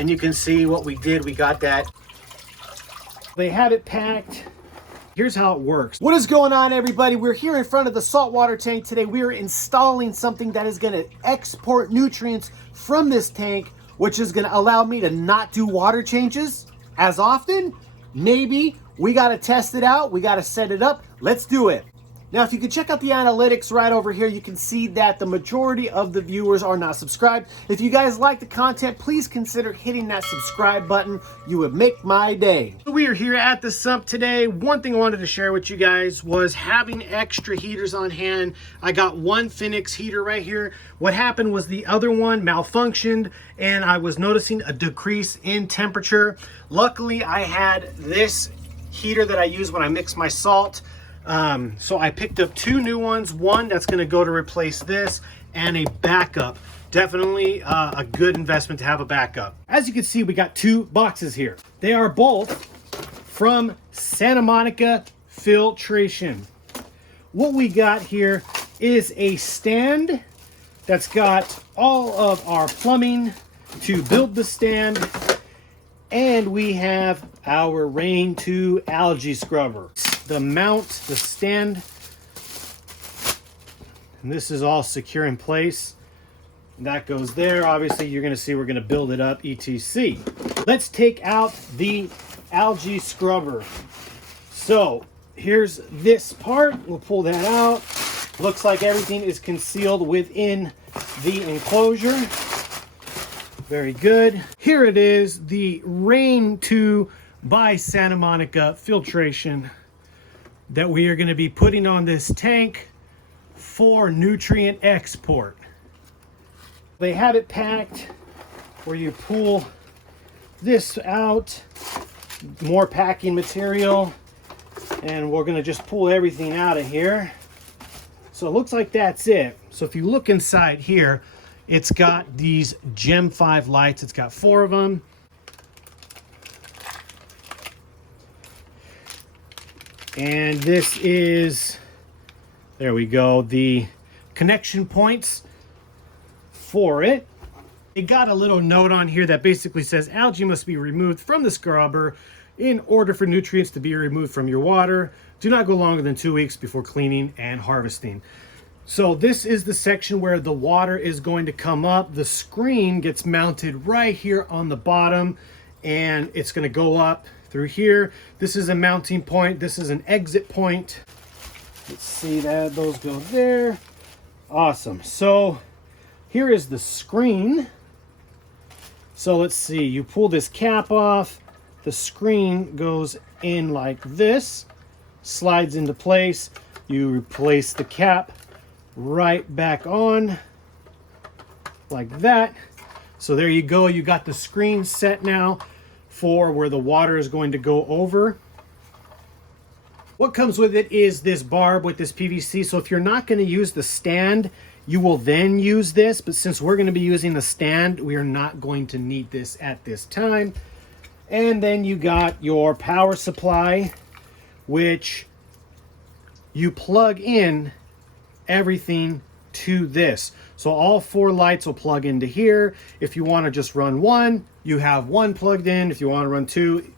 And you can see what we did. We got that. They have it packed. Here's how it works. What is going on, everybody? We're here in front of the saltwater tank today. We are installing something that is going to export nutrients from this tank, which is going to allow me to not do water changes as often. Maybe. We got to test it out. We got to set it up. Let's do it. Now, if you could check out the analytics right over here, you can see that the majority of the viewers are not subscribed. If you guys like the content, please consider hitting that subscribe button. You would make my day. We are here at the sump today. One thing I wanted to share with you guys was having extra heaters on hand. I got one Phoenix heater right here. What happened was the other one malfunctioned and I was noticing a decrease in temperature. Luckily, I had this heater that I use when I mix my salt. So I picked up two new ones, one that's going to go to replace this, and a backup. Definitely a good investment to have a backup. As you can see, we got two boxes here. They are both from Santa Monica Filtration. What we got here is a stand that's got all of our plumbing to build the stand, and we have our Rain 2 Algae Scrubber. The mount, the stand, and this is all secure in place. That goes there. Obviously, you're going to see we're going to build it up, etc. Let's take out the Algae Scrubber. So here's this part. We'll pull that out. Looks like everything is concealed within the enclosure. Very good. Here it is, the Rain 2 by Santa Monica Filtration that we are going to be putting on this tank for nutrient export. They have it packed where you pull this out, more packing material, and we're going to just pull everything out of here. So it looks like that's it. So if you look inside here, it's got these Gem 5 lights. It's got 4 of them. And this is, there we go, the connection points for it. It got a little note on here that basically says algae must be removed from the scrubber in order for nutrients to be removed from your water. Do not go longer than 2 weeks before cleaning and harvesting. So this is the section where the water is going to come up. The screen gets mounted right here on the bottom, and it's going to go up through here. This is a mounting point. This is an exit point. Let's see that those go there. Awesome. So here is the screen. So let's see, you pull this cap off, the screen goes in like this, slides into place, you replace the cap right back on like that. So there you go, you got the screen set now for where the water is going to go over. What comes with it is this barb with this PVC. So if you're not going to use the stand, you will then use this. But since we're going to be using the stand, we are not going to need this at this time. And then you got your power supply, which you plug in everything to this. So all 4 lights will plug into here. If you want to just run one, you have one plugged in. If you want to run 2,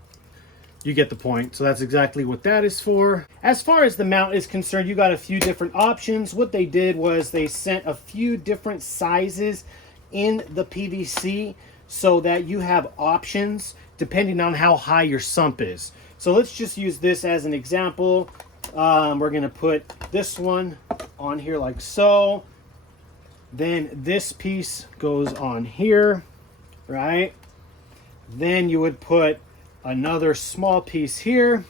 you get the point. So that's exactly what that is for. As far as the mount is concerned, you got a few different options. What they did was they sent a few different sizes in the PVC so that you have options depending on how high your sump is. So let's just use this as an example. We're going to put this one on here like so. Then this piece goes on here, right? Then you would put another small piece here.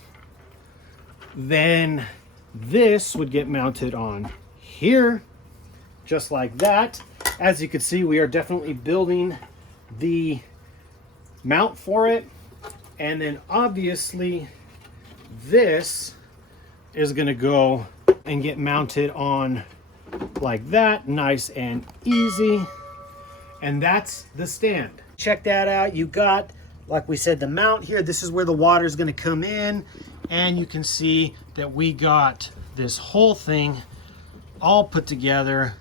Then this would get mounted on here, just like that. As you can see, we are definitely building the mount for it. And then obviously this is going to go and get mounted on like that, nice and easy. And that's the stand. Check that out. You got, like we said, the mount here. This is where the water is going to come in, and you can see that we got this whole thing all put together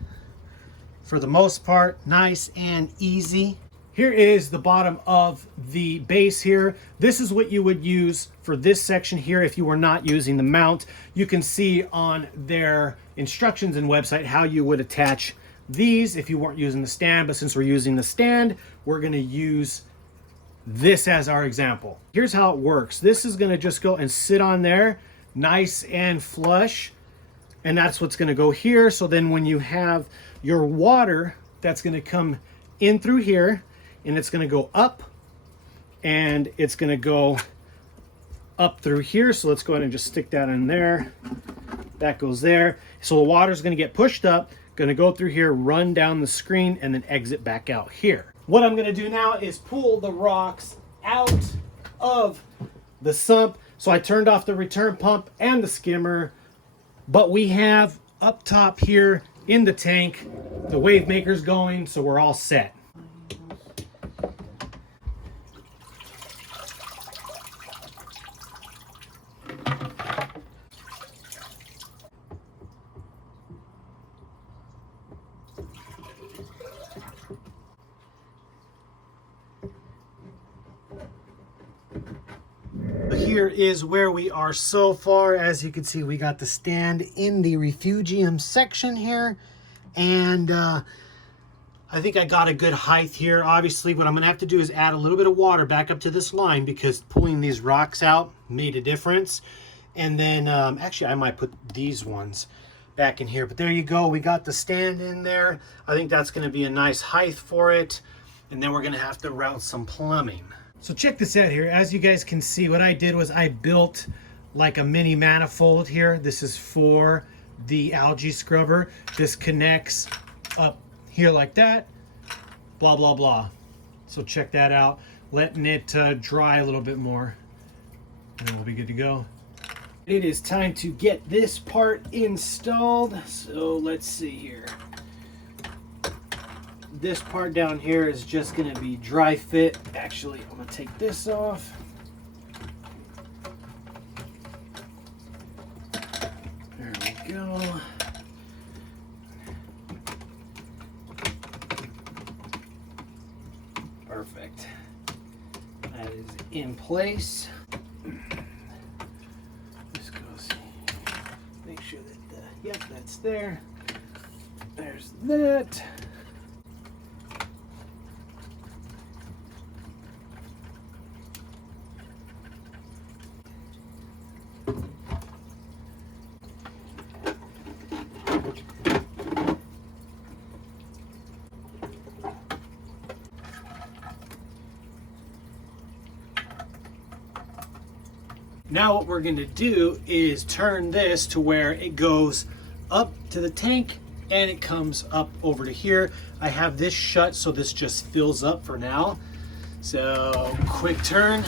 for the most part, nice and easy. Here is the bottom of the base here. This is what you would use for this section here if you were not using the mount. You can see on their instructions and website how you would attach these if you weren't using the stand, but since we're using the stand, we're going to use this as our example. Here's how it works. This is going to just go and sit on there nice and flush, and that's what's going to go here. So then when you have your water, that's going to come in through here, and it's going to go up, and it's going to go up through here. So let's go ahead and just stick that in there. That goes there. So the water is going to get pushed up, going to go through here, run down the screen, and then exit back out here. What I'm going to do now is pull the rocks out of the sump. So I turned off the return pump and the skimmer, but we have up top here in the tank the wave maker's going, so we're all set. Here is where we are so far. As you can see, we got the stand in the refugium section here, and I think I got a good height here. Obviously, what I'm gonna have to do is add a little bit of water back up to this line because pulling these rocks out made a difference. And then actually I might put these ones back in here, but there you go. We got the stand in there. I think that's gonna be a nice height for it, and then we're gonna have to route some plumbing. So check this out here. As you guys can see, what I did was I built like a mini manifold here. This is for the algae scrubber. This connects up here like that, blah, blah, blah. So check that out. Letting it dry a little bit more, and then we'll be good to go. It is time to get this part installed. So let's see here. This part down here is just going to be dry fit. Actually, I'm going to take this off. There we go. Perfect. That is in place. Just goes, make sure that, yep, that's there. There's that. Now what we're going to do is turn this to where it goes up to the tank and it comes up over to here. I have this shut so this just fills up for now. So quick turn.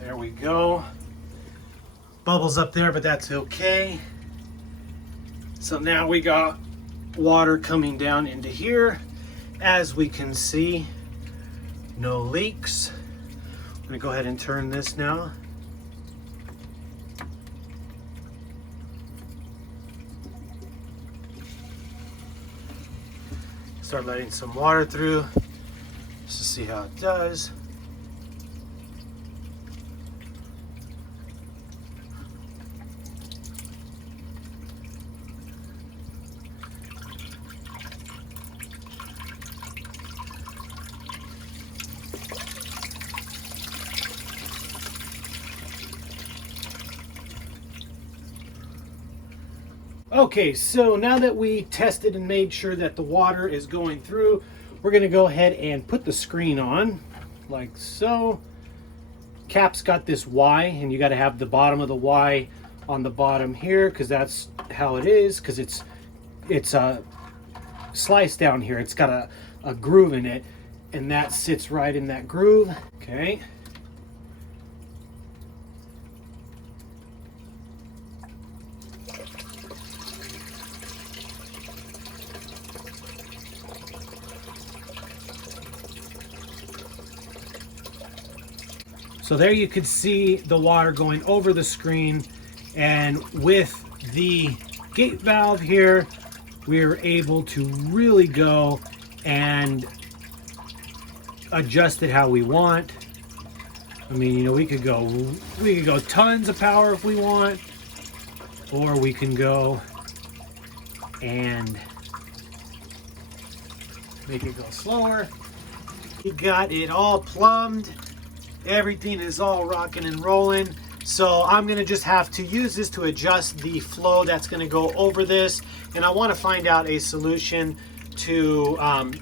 There we go. Bubbles up there, but that's okay. So now we got water coming down into here. As we can see, no leaks. I'm going to go ahead and turn this now. Start letting some water through just to see how it does. Okay, so now that we tested and made sure that the water is going through, we're going to go ahead and put the screen on like so. Cap's got this Y, and you got to have the bottom of the Y on the bottom here because that's how it is, because it's sliced down here. It's got a groove in it, and that sits right in that groove. Okay. So there you could see the water going over the screen, and with the gate valve here, we were able to really go and adjust it how we want. I mean, you know, we could go tons of power if we want, or we can go and make it go slower. We got it all plumbed. Everything is all rocking and rolling. So I'm gonna just have to use this to adjust the flow that's gonna go over this. And I wanna find out a solution to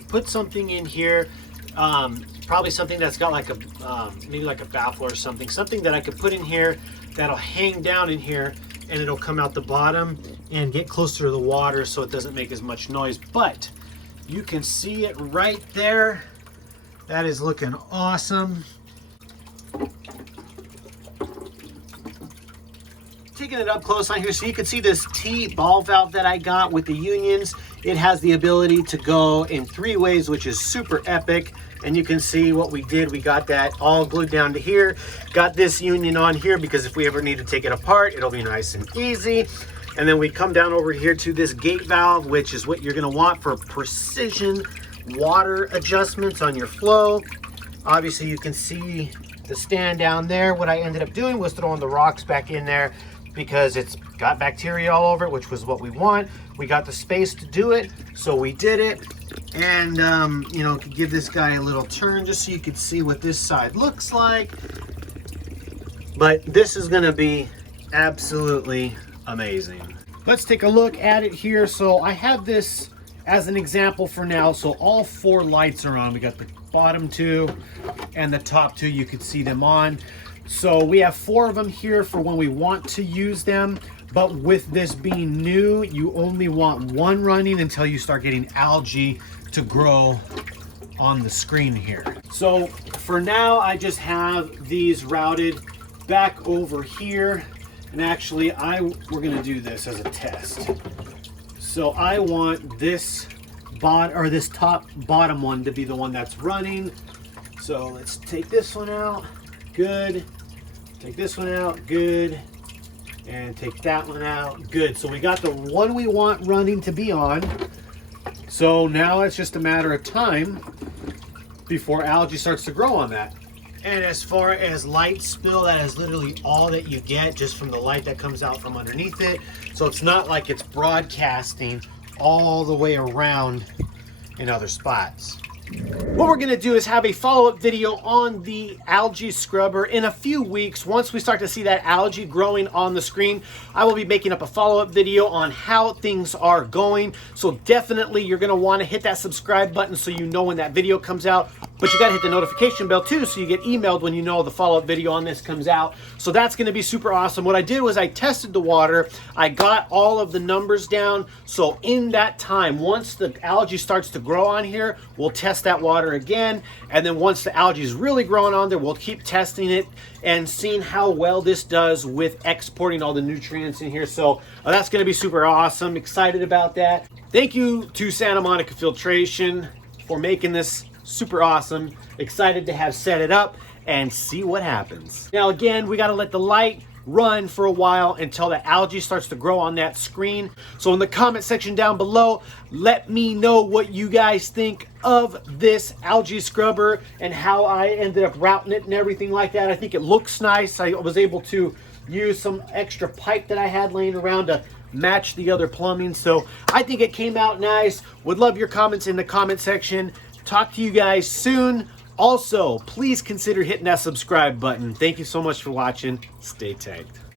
put something in here, probably something that's got like a, maybe like a baffle or something that I could put in here that'll hang down in here, and it'll come out the bottom and get closer to the water so it doesn't make as much noise. But you can see it right there. That is looking awesome. Taking it up close on here so you can see this T ball valve that I got with the unions. It has the ability to go in 3 ways, which is super epic. And you can see what we did. We got that all glued down to here. Got this union on here because if we ever need to take it apart, it'll be nice and easy. And then we come down over here to this gate valve, which is what you're gonna want for precision water adjustments on your flow. Obviously you can see the stand down there. What I ended up doing was throwing the rocks back in there because it's got bacteria all over it, which was what we want. We got the space to do it, so we did it. And you know, could give this guy a little turn just so you could see what this side looks like. But this is gonna be absolutely amazing. Let's take a look at it here. So I have this as an example for now. So all 4 lights are on. We got the bottom 2 and the top 2. You could see them on. So we have 4 of them here for when we want to use them. But with this being new, you only want 1 running until you start getting algae to grow on the screen here. So for now, I just have these routed back over here. And actually, we're gonna do this as a test. So I want this top bottom one to be the one that's running. So let's take this one out, good. Take this one out, good. And take that one out, good. So we got the one we want running to be on. So now it's just a matter of time before algae starts to grow on that. And as far as light spill, that is literally all that you get just from the light that comes out from underneath it. So it's not like it's broadcasting all the way around in other spots. What we're gonna do is have a follow-up video on the Algae Scrubber in a few weeks. Once we start to see that algae growing on the screen, I will be making up a follow-up video on how things are going. So definitely you're gonna wanna hit that subscribe button so you know when that video comes out. But you gotta hit the notification bell too so you get emailed when you know the follow-up video on this comes out. So that's gonna be super awesome. What I did was I tested the water. I got all of the numbers down. So in that time, once the algae starts to grow on here, we'll test that water again. And then once the algae is really growing on there, we'll keep testing it and seeing how well this does with exporting all the nutrients in here. So that's gonna be super awesome. Excited about that. Thank you to Santa Monica Filtration for making this super awesome. Excited to have set it up and see what happens. Now again, we gotta let the light run for a while until the algae starts to grow on that screen. So in the comment section down below, let me know what you guys think of this Algae Scrubber and how I ended up routing it and everything like that. I think it looks nice. I was able to use some extra pipe that I had laying around to match the other plumbing. So I think it came out nice. Would love your comments in the comment section. Talk to you guys soon. Also, please consider hitting that subscribe button. Thank you so much for watching. Stay tagged.